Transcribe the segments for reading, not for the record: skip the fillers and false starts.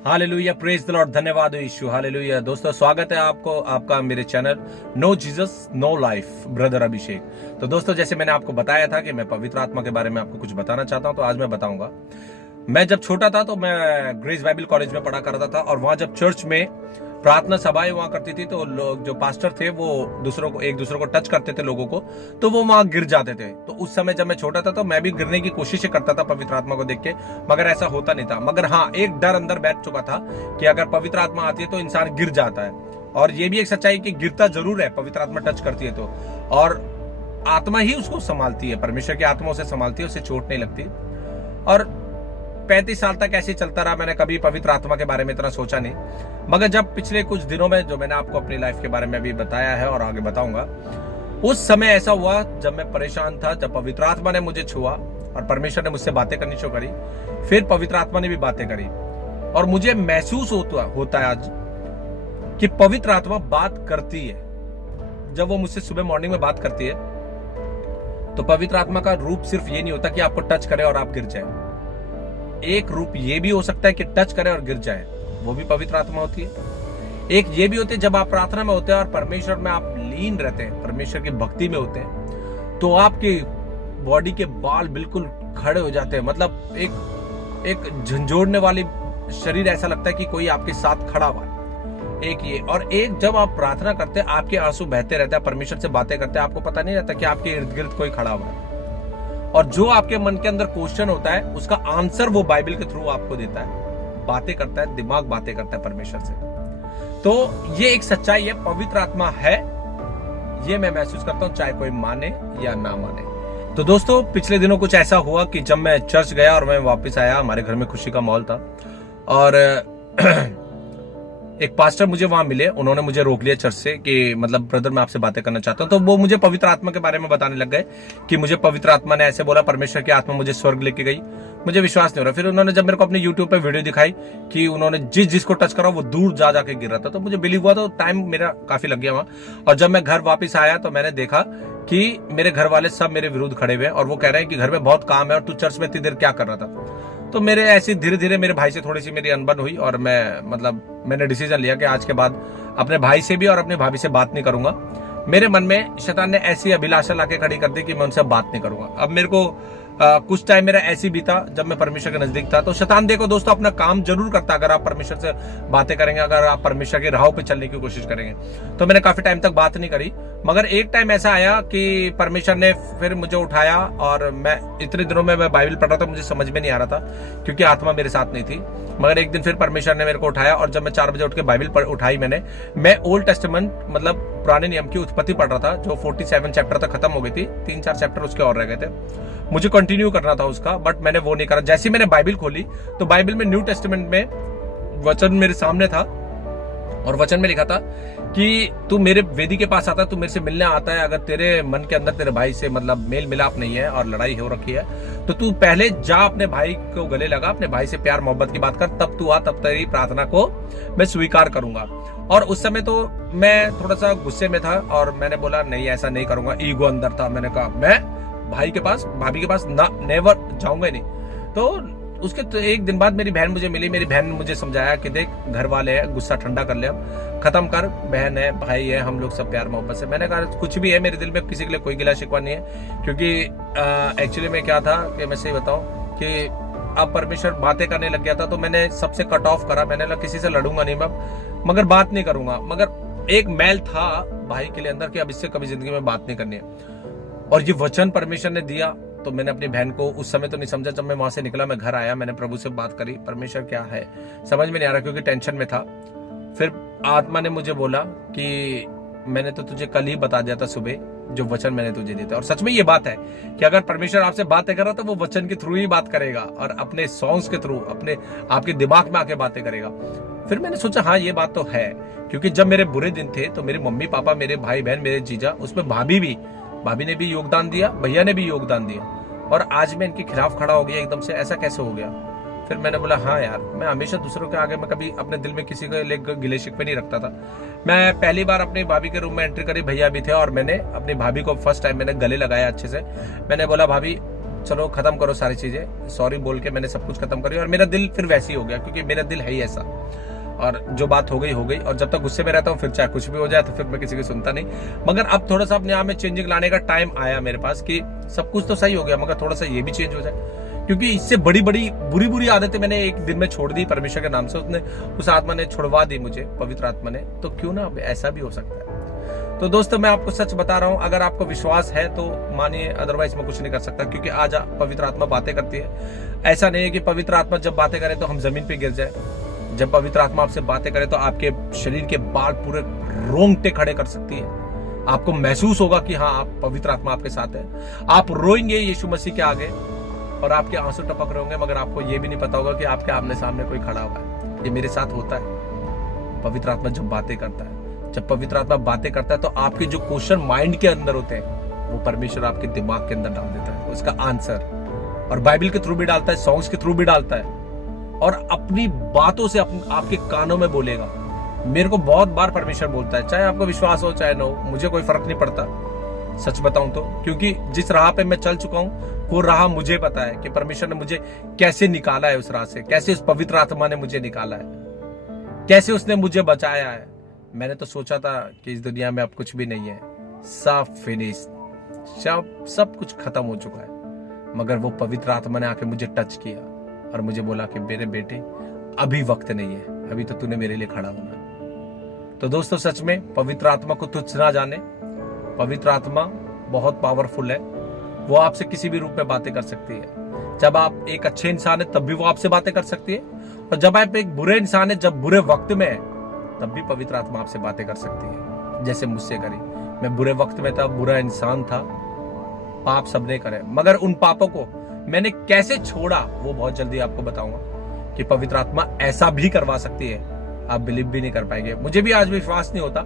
Hallelujah, praise the Lord, धन्यवाद हो यीशु। Hallelujah दोस्तों, स्वागत है आपको आपका मेरे channel no Jesus no life brother Abhishek. तो दोस्तों, जैसे मैंने आपको बताया था कि मैं पवित्र आत्मा के बारे में आपको कुछ बताना चाहता हूं, तो आज मैं बताऊंगा। मैं जब छोटा था तो मैं ग्रेस बाइबल कॉलेज में पढ़ा करता था, और वहां जब चर्च में प्रार्थना सभाएं वहां करती थी तो लोग जो पास्टर थे वो एक दूसरे को टच करते थे लोगों को, तो वो वहां गिर जाते थे। तो उस समय जब मैं छोटा था तो मैं भी गिरने की कोशिश करता था पवित्र आत्मा को देख के, मगर ऐसा होता नहीं था। मगर हाँ, एक डर अंदर बैठ चुका था कि अगर पवित्र आत्मा आती है तो इंसान गिर जाता है। और ये भी एक सच्चाई कि गिरता जरूर है, पवित्र आत्मा टच करती है तो, और आत्मा ही उसको संभालती है, परमेश्वर की आत्मा उसे संभालती है, उसे चोट नहीं लगती। और 35 साल तक ऐसे चलता रहा, मैंने कभी पवित्र आत्मा के बारे में इतना सोचा नहीं। मगर जब पिछले कुछ दिनों में जो मैंने आपको अपनी लाइफ के बारे में भी बताया है और आगे बताऊंगा, उस समय ऐसा हुआ जब मैं परेशान था, जब पवित्र आत्मा ने मुझे छुआ और परमेश्वर ने मुझसे बातें करनी शुरू करी। फिर पवित्र आत्मा ने भी बातें करी और मुझे महसूस होता है आज कि पवित्र आत्मा बात करती है। जब वो मुझसे सुबह मॉर्निंग में बात करती है तो पवित्र आत्मा का रूप सिर्फ ये नहीं होता कि आपको टच करे और आप गिर जाए। एक रूप ये भी हो सकता है कि टच करे और गिर जाए, वो भी पवित्र आत्मा होती है। एक ये भी होती है जब आप प्रार्थना में होते हैं और परमेश्वर में आप लीन रहते हैं, परमेश्वर की भक्ति में होते हैं, तो आपके बॉडी के बाल बिल्कुल खड़े हो जाते हैं। मतलब एक झंझोड़ने वाली शरीर, ऐसा लगता है कि कोई आपके साथ खड़ा हुआ है। एक ये, और एक जब आप प्रार्थना करते हैं आपके आंसू बहते रहते हैं, परमेश्वर से बातें करते हैं, आपको पता नहीं रहता कि आपके इर्द गिर्द कोई खड़ा हुआ है। और जो आपके मन के अंदर क्वेश्चन होता है उसका आंसर वो बाइबल के थ्रू आपको देता है, बातें करता है, दिमाग बातें करता है परमेश्वर से। तो ये एक सच्चाई है, पवित्र आत्मा है, ये मैं महसूस करता हूं, चाहे कोई माने या ना माने। तो दोस्तों, पिछले दिनों कुछ ऐसा हुआ कि जब मैं चर्च गया और मैं वापस आया, हमारे घर में खुशी का माहौल था, और एक पास्टर मुझे वहां मिले। उन्होंने मुझे रोक लिया चर्च से कि मतलब ब्रदर, मैं आपसे बातें करना चाहता हूं। तो वो मुझे पवित्र आत्मा के बारे में बताने लग गए कि मुझे पवित्र आत्मा ने ऐसे बोला, परमेश्वर की आत्मा मुझे स्वर्ग लेके गई। मुझे विश्वास नहीं हो रहा। फिर उन्होंने जब मेरे को अपने यूट्यूब पे वीडियो दिखाई कि उन्होंने जिसको टच करा वो दूर जाके गिर रहा था, तो मुझे बिलीव हुआ। तो टाइम मेरा काफी लग गया वहां। और जब मैं घर वापस आया तो मैंने देखा कि मेरे घर वाले सब मेरे विरुद्ध खड़े हुए और वो कह रहे हैं कि घर में बहुत काम है और तू चर्च में इतनी देर क्या कर रहा था। तो मेरे ऐसी धीरे धीरे मेरे भाई से थोड़ी सी मेरी अनबन हुई, और मैंने डिसीजन लिया कि आज के बाद अपने भाई से भी और अपनी भाभी से बात नहीं करूंगा। मेरे मन में शैतान ने ऐसी अभिलाषा लाके खड़ी कर दी कि मैं उनसे बात नहीं करूंगा। अब मेरे को कुछ टाइम मेरा ऐसी बीता जब मैं परमेश्वर के नजदीक था। तो शैतान, देखो दोस्तों, अपना काम जरूर करता अगर आप परमेश्वर से बातें करेंगे, अगर आप परमेश्वर की राहों पे चलने की कोशिश करेंगे। तो मैंने काफी टाइम तक बात नहीं करी, मगर एक टाइम ऐसा आया कि परमेश्वर ने फिर मुझे उठाया। और मैं इतने दिनों में मैं बाइबल पढ़ रहा था, मुझे समझ में नहीं आ रहा था क्योंकि आत्मा मेरे साथ नहीं थी। मगर एक दिन फिर परमेश्वर ने मेरे को उठाया, और जब मैं 4 बजे उठ के बाइबल उठाई मैं ओल्ड टेस्टामेंट मतलब पुराने नियम की उत्पत्ति पढ़ रहा था, जो 47 चैप्टर तक खत्म हो गई थी। 3-4 चैप्टर उसके और रह गए थे, मुझे कंटिन्यू करना था उसका, बट मैंने वो नहीं करा। जैसे ही मैंने बाइबल खोली तो बाइबल में न्यू टेस्टामेंट में वचन मेरे सामने था, और वचन में लिखा था कि तू मेरे वेदी के पास आता है, तू मेरे से मिलने आता है, अगर तेरे मन के अंदर तेरे भाई से मतलब मेल मिलाप नहीं है और लड़ाई हो रखी है, तो तू पहले जा अपने भाई को गले लगा, अपने भाई से प्यार मोहब्बत की बात कर, तब तू आ, तब तेरी प्रार्थना को मैं स्वीकार करूंगा। और उस समय तो मैं थोड़ा सा गुस्से में था और मैंने बोला नहीं, ऐसा नहीं करूंगा। ईगो अंदर था, मैंने कहा मैं भाई के पास, भाभी के पास ना, नेवर जाऊंगा ही नहीं। तो उसके तो एक दिन बाद मेरी बहन मुझे मिली। मेरी बहन ने मुझे समझाया कि देख, घर वाले हैं, गुस्सा ठंडा कर ले, अब खत्म कर, बहन है, भाई है, हम लोग सब प्यार मोहब्बत से। मैंने कहा कुछ भी है, मेरे दिल में किसी के लिए कोई गिला शिकवा नहीं है, क्योंकि एक्चुअली में क्या था कि मैं सही बताऊं कि अब परमेश्वर बातें करने लग गया था, तो मैंने सबसे कट ऑफ करा। मैंने कहा किसी से लड़ूंगा नहीं मैं, मगर बात नहीं करूंगा। मगर एक मैल था भाई के लिए अंदर कि अब इससे कभी जिंदगी में बात नहीं करनी है। और ये वचन परमेश्वर ने दिया, तो मैंने अपनी बहन को उस समय तो नहीं समझा। जब मैं वहां से निकला, मैं घर आया, मैंने प्रभु से बात करी, परमेश्वर क्या है समझ में नहीं आ रहा, क्योंकि टेंशन में था। फिर आत्मा ने मुझे बोला कि मैंने तो तुझे कल ही बता दिया था सुबह, जो वचन मैंने तुझे दिया था। और सच में ये बात है कि अगर परमेश्वर आपसे बातें कर रहा तो वो वचन के थ्रू ही बात करेगा, और अपने सॉन्ग्स के थ्रू, अपने आपके दिमाग में आके बातें करेगा। फिर मैंने सोचा हाँ, ये बात तो है, क्योंकि जब मेरे बुरे दिन थे तो मेरे मम्मी पापा, मेरे भाई बहन, मेरे जीजा, उसमें भाभी ने भी योगदान दिया, भैया ने भी योगदान दिया, और आज मैं इनके खिलाफ खड़ा हो गया एकदम से, ऐसा कैसे हो गया। फिर मैंने बोला हाँ यार, मैं हमेशा दूसरों के आगे, मैं कभी अपने दिल में किसी के लिए गिले शिकवे नहीं रखता था। मैं पहली बार अपनी भाभी के रूम में एंट्री करी, भैया भी थे, और मैंने अपनी भाभी को फर्स्ट टाइम मैंने गले लगाया अच्छे से। मैंने बोला भाभी, चलो खत्म करो सारी चीजें, सॉरी बोल के मैंने सब कुछ खत्म करी और मेरा दिल फिर वैसे ही हो गया, क्योंकि मेरा दिल है ही ऐसा। और जो बात हो गई और जब तक गुस्से में रहता हूँ फिर चाहे कुछ भी हो जाए तो फिर मैं किसी की सुनता नहीं। मगर अब थोड़ा सा अपने आप में चेंजिंग लाने का टाइम आया मेरे पास कि सब कुछ तो सही हो गया मगर थोड़ा सा ये भी चेंज हो जाए, क्योंकि इससे बड़ी बड़ी बुरी आदतें मैंने एक दिन में छोड़ दी परमेश्वर के नाम से। उस आत्मा ने छुड़वा दी मुझे, पवित्र आत्मा ने, तो क्यों ना अब ऐसा भी हो सकता है। तो दोस्तों मैं आपको सच बता रहा हूं, अगर आपको विश्वास है तो मानिए, अदरवाइज मैं कुछ नहीं कर सकता, क्योंकि आज पवित्र आत्मा बातें करती है। ऐसा नहीं है कि पवित्र आत्मा जब बातें करे तो हम जमीन पे गिर जाए। जब पवित्र आत्मा आपसे बातें करे तो आपके शरीर के बाल पूरे रोंगटे खड़े कर सकती है। आपको महसूस होगा कि हाँ, आप पवित्र आत्मा आपके साथ है। आप रोएंगे यीशु मसीह के आगे और आपके आंसू टपक रहे होंगे, मगर आपको ये भी नहीं पता होगा कि आपके आमने सामने कोई खड़ा हुआ है। ये मेरे साथ होता है। पवित्र आत्मा जब बातें करता है, जब पवित्र आत्मा बातें करता है तो आपके जो क्वेश्चन माइंड के अंदर होते हैं वो परमेश्वर आपके दिमाग के अंदर डाल देता है उसका आंसर। और बाइबल के थ्रू भी डालता है, सॉन्ग्स के थ्रू भी डालता है, और अपनी बातों से आपके कानों में बोलेगा। मेरे को बहुत बार परमेश्वर बोलता है, चाहे आपको विश्वास हो चाहे ना हो, मुझे कोई फर्क नहीं पड़ता, सच बताऊं तो, क्योंकि जिस राह पे मैं चल चुका हूं वो राह मुझे पता है कि परमेश्वर ने मुझे कैसे निकाला है उस राह से, कैसे उस पवित्र आत्मा ने मुझे निकाला है, कैसे उसने मुझे बचाया है। मैंने तो सोचा था कि इस दुनिया में अब कुछ भी नहीं है, सब फिनिश, सब कुछ खत्म हो चुका है, मगर वो पवित्र आत्मा ने आके मुझे टच किया और मुझे बोला कि मेरे बेटे अभी वक्त नहीं है, अभी तो तूने मेरे लिए खड़ा होना है। तो दोस्तों सच में पवित्र आत्मा को तुच्छ ना जाने, पवित्र आत्मा बहुत पावरफुल है। वो आपसे किसी भी रूप में बातें कर सकती है। जब आप एक अच्छे इंसान है तब भी वो आपसे बातें कर सकती है, और जब आप एक बुरे इंसान है, जब बुरे वक्त में है, तब भी पवित्र आत्मा आपसे बातें कर सकती है, जैसे मुझसे करी। मैं बुरे वक्त में था, बुरा इंसान था, पाप सबने करे, मगर उन पापों को मैंने कैसे छोड़ा वो बहुत जल्दी आपको बताऊंगा कि पवित्र आत्मा ऐसा भी करवा सकती है। आप बिलीव भी नहीं कर पाएंगे। मुझे भी आज विश्वास नहीं होता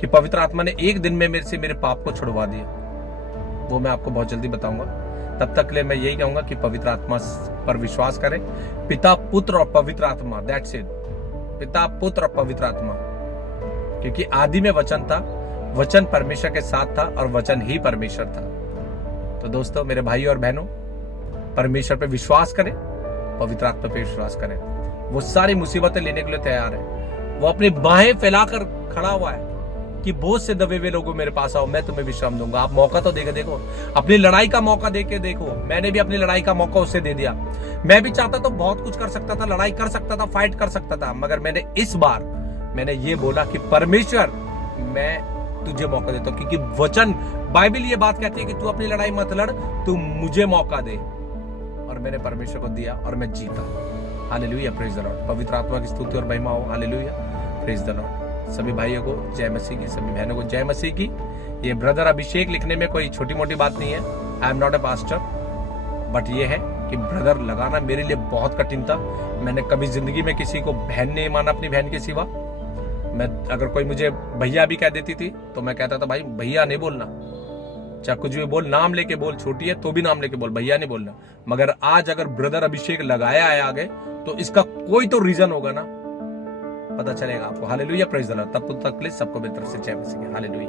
कि पवित्र आत्मा ने एक दिन में मेरे से मेरे पाप को छुड़वा दिया। वो मैं आपको बहुत जल्दी बताऊंगा। तब तक के लिए मैं यही कहूंगा कि पवित्र आत्मा पर विश्वास करें। पिता, पुत्र और पवित्र आत्मा, दैट्स इट। पिता, पुत्र और पवित्र आत्मा, क्योंकि आदि में वचन था, वचन परमेश्वर के साथ था और वचन ही परमेश्वर था। तो दोस्तों, मेरे भाई और बहनों, परमेश्वर पे विश्वास करें, पवित्र आत्मा पे विश्वास करें। वो सारी मुसीबतें लेने के लिए तैयार है। वो अपनी बाहें फैलाकर खड़ा हुआ है कि बहुत से दबे हुए लोगों मेरे पास आओ, मैं तुम्हें विश्राम दूंगा। आप मौका तो देखो, अपनी लड़ाई का मौका देके देखो। मैंने भी अपनी लड़ाई का मौका उससे दे दिया। मैं भी चाहता तो बहुत कुछ कर सकता था, लड़ाई कर सकता था, फाइट कर सकता था, मगर मैंने इस बार मैंने ये बोला कि परमेश्वर, मैं तुझे मौका देता हूं, क्योंकि वचन, बाइबल ये बात कहती है कि तू अपनी लड़ाई मत लड़, तू मुझे मौका दे। और मैंने परमेश्वर को दिया और मैं जीता। Hallelujah, praise the Lord. पवित्र आत्मा की स्तुति और महिमा हो। Hallelujah, praise the Lord. सभी भाइयों को जय मसीह की, सभी बहनों को जय मसीह की। ये ब्रदर अभिषेक लिखने में कोई छोटी मोटी बात नहीं है। I am not a pastor, but ये है कि ब्रदर लगाना मेरे लिए बहुत कठिन था। मैंने कभी जिंदगी में किसी को बहन नहीं माना अपनी बहन के सिवा। मैं, अगर कोई मुझे भैया भी कह देती थी तो मैं कहता था भाई भैया नहीं बोलना, चाहे कुछ भी बोल, नाम लेके बोल, छोटी है तो भी नाम लेके बोल, भैया नहीं बोलना। मगर आज अगर ब्रदर अभिषेक लगाया है आगे तो इसका कोई तो रीजन होगा ना, पता चलेगा आपको। Hallelujah, praise the Lord. तब तक के लिए सबको मेरी तरफ से जय मसीह। हालेलुया।